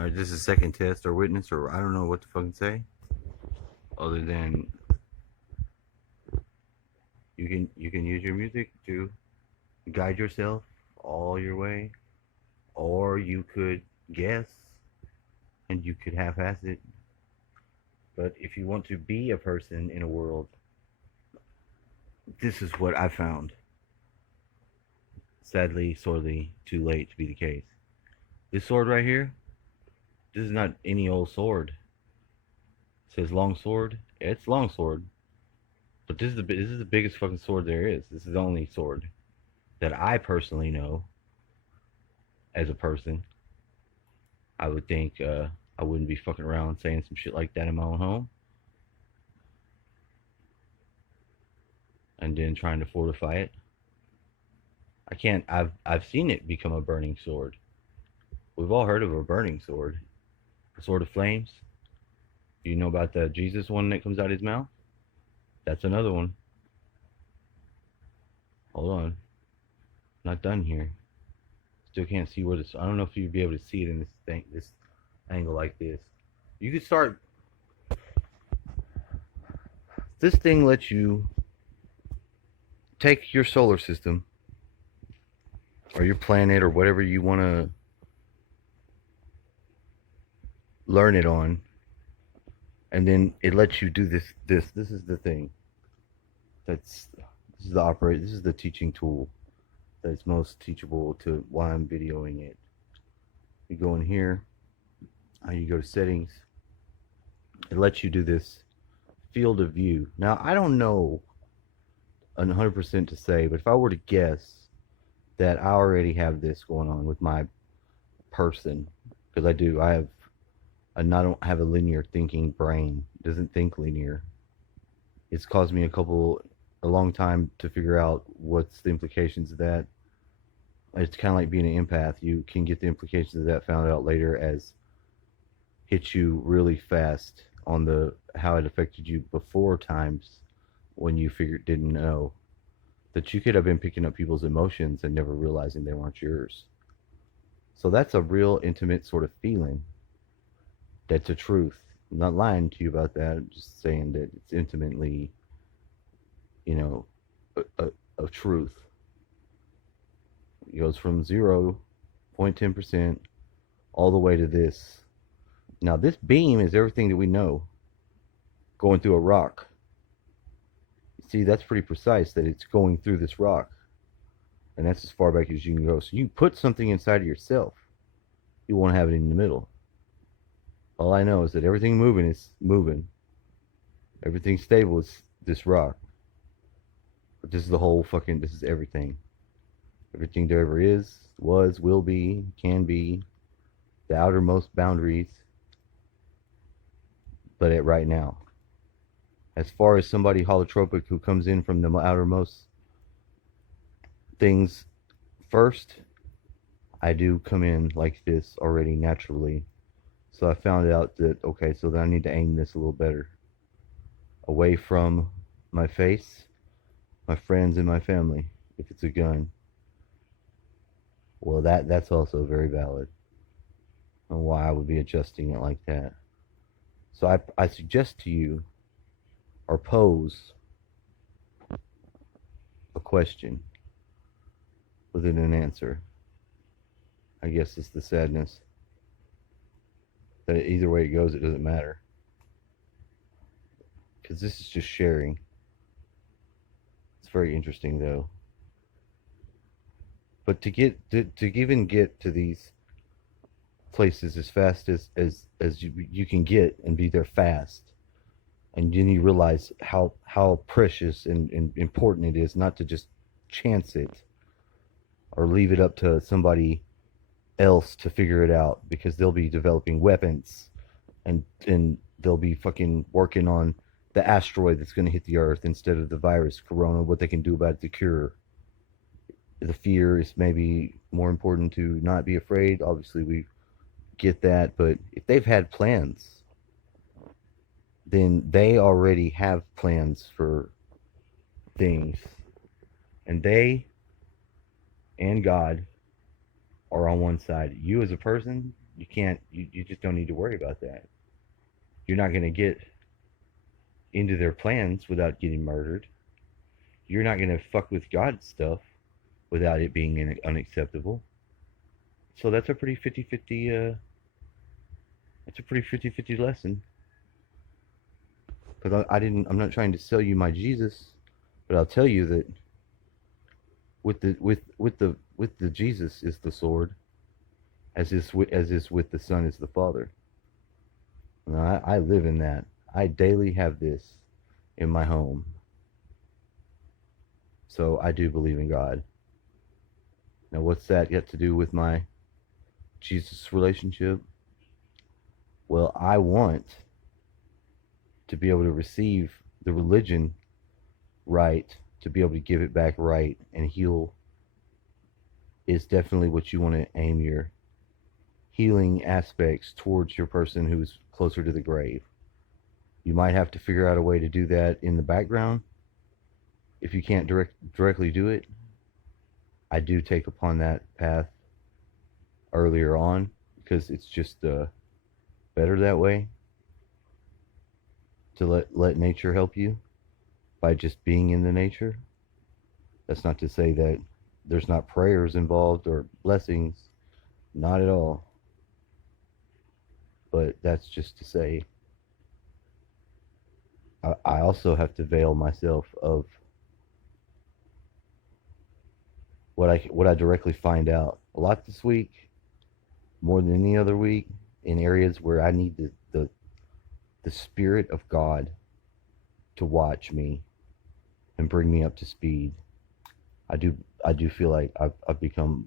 Alright, this is second test or witness or I don't know what to fucking say. Other than you can use your music to guide yourself all your way. Or you could guess and you could half ass it. But if you want to be a person in a world, this is what I found. Sadly, sorely too late to be the case. This sword right here, this is not any old sword. It says long sword. It's long sword. But this is the biggest fucking sword there is. This is the only sword that I personally know as a person. I would think I wouldn't be fucking around saying some shit like that in my own home, and then trying to fortify it. I can't. I've seen it become a burning sword. We've all heard of a burning sword, a sword of flames. Do you know about the Jesus one that comes out of his mouth? That's another one. Hold on, not done here. Still can't see what it's. I don't know if you'd be able to see it in this angle like this. You could start. This thing lets you take your solar system or your planet or whatever you want to learn it on, and then it lets you do this is the thing that's this is the operate this is the teaching tool that's most teachable to why I'm videoing it. You go in here, you go to settings, it lets you do this field of view. Now I don't know 100% to say, but if I were to guess that I already have this going on with my person, because I do, I don't have a linear thinking brain. It doesn't think linear. It's caused me a long time to figure out what's the implications of that. It's kind of like being an empath. You can get the implications of that found out later as hits you really fast on the how it affected you before times when you didn't know that you could have been picking up people's emotions and never realizing they weren't yours. So that's a real intimate sort of feeling. That's a truth. I'm not lying to you about that. I'm just saying that it's intimately, you know, a truth. It goes from 0.10% all the way to this. Now, this beam is everything that we know going through a rock. See, that's pretty precise that it's going through this rock. And that's as far back as you can go. So you put something inside of yourself, you won't have it in the middle. All I know is that everything moving is moving. Everything stable is this rock. But this is the whole fucking, this is everything. Everything there ever is, was, will be, can be, the outermost boundaries, but at right now. As far as somebody holotropic who comes in from the outermost things first, I do come in like this already naturally. So I found out that, okay, so then I need to aim this a little better. Away from my face, my friends, and my family, if it's a gun. Well, that's also very valid on why I would be adjusting it like that. So I suggest to you, or pose a question within an answer. I guess it's the sadness that either way it goes, it doesn't matter. Because this is just sharing. It's very interesting, though. But to even get to these places as fast as you can get and be there fast, and then you realize how precious and important it is not to just chance it or leave it up to somebody else to figure it out, because they'll be developing weapons and they'll be fucking working on the asteroid that's going to hit the earth instead of the virus corona, what they can do about it, the cure. The fear is maybe more important to not be afraid. Obviously we get that, but if they've had plans, then they already have plans for things, and they and God are on one side. You as a person, You can't. You just don't need to worry about that. You're not going to get into their plans without getting murdered. You're not going to fuck with God's stuff without it being unacceptable. So that's a pretty 50-50. That's a pretty 50-50 lesson. Because I didn't. I'm not trying to sell you my Jesus, but I'll tell you that with the Jesus is the sword, as is with the Son is the Father. And I live in that. I daily have this in my home. So I do believe in God. Now, what's that got to do with my Jesus relationship? Well, I want to be able to receive the religion right, to be able to give it back right, and heal is definitely what you want to aim your healing aspects towards your person who's closer to the grave. You might have to figure out a way to do that in the background. If you can't directly do it, I do take upon that path earlier on because it's just better that way to let nature help you by just being in the nature. That's not to say that there's not prayers involved or blessings, not at all. But that's just to say I also have to veil myself of what I directly find out a lot this week, more than any other week, in areas where I need the Spirit of God to watch me and bring me up to speed. I do feel like I've become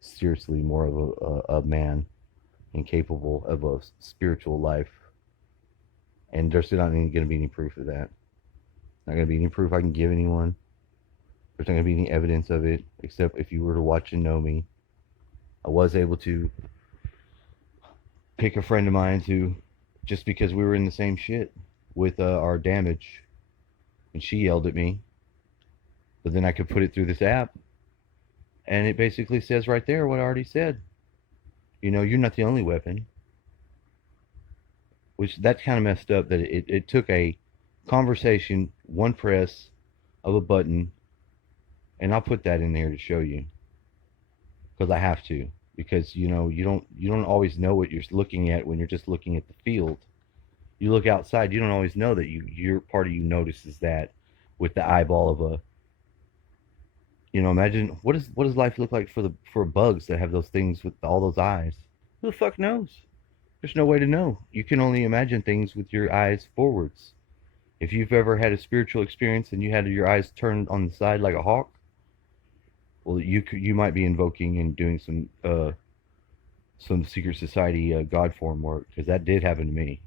seriously more of a man and capable of a spiritual life. And there's not going to be any proof of that. Not going to be any proof I can give anyone. There's not going to be any evidence of it, except if you were to watch and know me. I was able to pick a friend of mine to, just because we were in the same shit with our damage, and she yelled at me. But then I could put it through this app, and it basically says right there what I already said. You're not the only weapon. Which that's kind of messed up that it took a conversation, one press of a button, and I'll put that in there to show you because I have to, because you don't always know what you're looking at when you're just looking at the field. You look outside, you don't always know that your part of you notices that with the eyeball of a imagine what does life look like for bugs that have those things with all those eyes. Who the fuck knows? There's no way to know. You can only imagine things with your eyes forwards. If you've ever had a spiritual experience and you had your eyes turned on the side like a hawk, well, you might be invoking and doing some secret society God form work, because that did happen to me,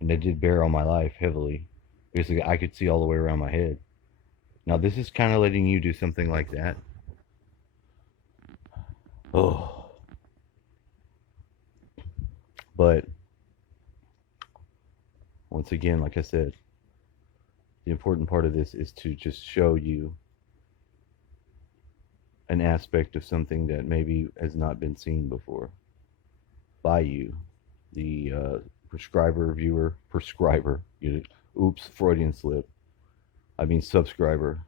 and that did bear on my life heavily. Basically, I could see all the way around my head. Now, this is kind of letting you do something like that. Oh. But, once again, like I said, the important part of this is to just show you an aspect of something that maybe has not been seen before by you, the prescriber. Oops, Freudian slip. I mean subscriber.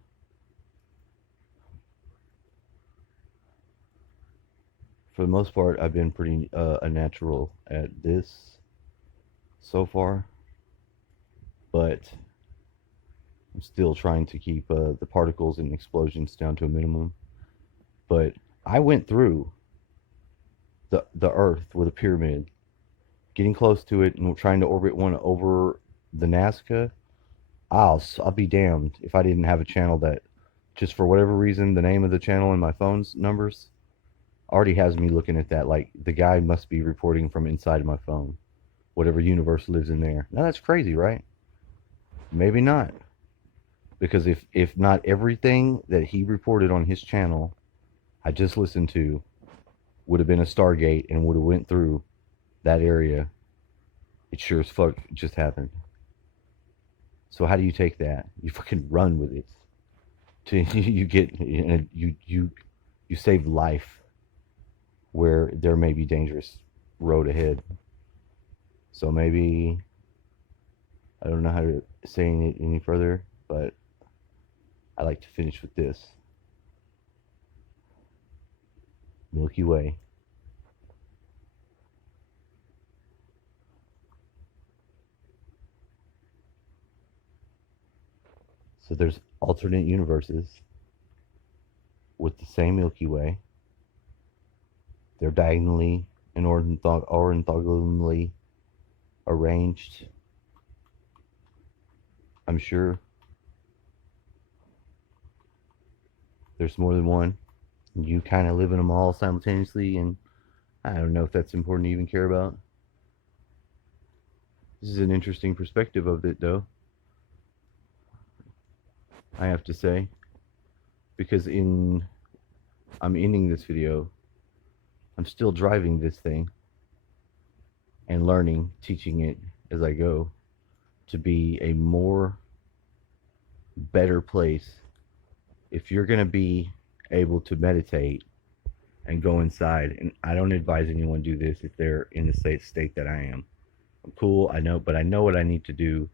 For the most part, I've been pretty a natural at this so far, but I'm still trying to keep the particles and explosions down to a minimum. But I went through the Earth with a pyramid, getting close to it, and we're trying to orbit one over the Nazca. I'll be damned if I didn't have a channel that, just for whatever reason, the name of the channel in my phone's numbers already has me looking at that like the guy must be reporting from inside of my phone, whatever universe lives in there. Now that's crazy, right? Maybe not, because if not everything that he reported on his channel I just listened to would have been a Stargate and would have went through that area, it sure as fuck just happened. So how do you take that? You fucking run with it. You get you save life where there may be dangerous road ahead. So maybe I don't know how to say it any further, but I like to finish with this Milky Way. So there's alternate universes with the same Milky Way. They're diagonally and orthogonally arranged. I'm sure there's more than one. You kind of live in them all simultaneously, and I don't know if that's important to even care about. This is an interesting perspective of it, though, I have to say, because I'm ending this video. I'm still driving this thing and learning, teaching it as I go to be a more better place. If you're going to be able to meditate and go inside, and I don't advise anyone do this if they're in the state that I am. I'm cool, I know, but I know what I need to do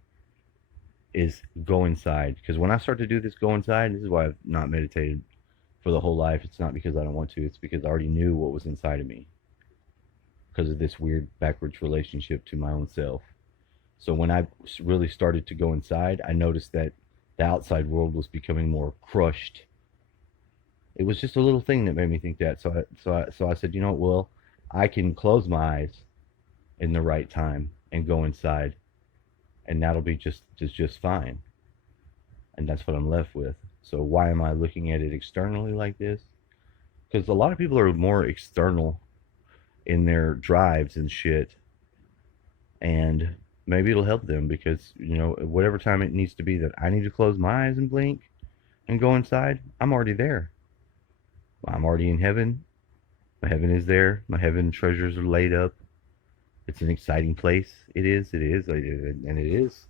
is go inside. Because when I start to do this, go inside, this is why I've not meditated for the whole life. It's not because I don't want to, it's because I already knew what was inside of me because of this weird backwards relationship to my own self. So when I really started to go inside, I noticed that the outside world was becoming more crushed. It was just a little thing that made me think that. So I said, you know what? Well, I can close my eyes in the right time and go inside, and that'll be just fine. And that's what I'm left with. So why am I looking at it externally like this? Because a lot of people are more external in their drives and shit, and maybe it'll help them because whatever time it needs to be that I need to close my eyes and blink and go inside, I'm already there. I'm already in heaven. My heaven is there. My heaven treasures are laid up. It's an exciting place. It is, and it is.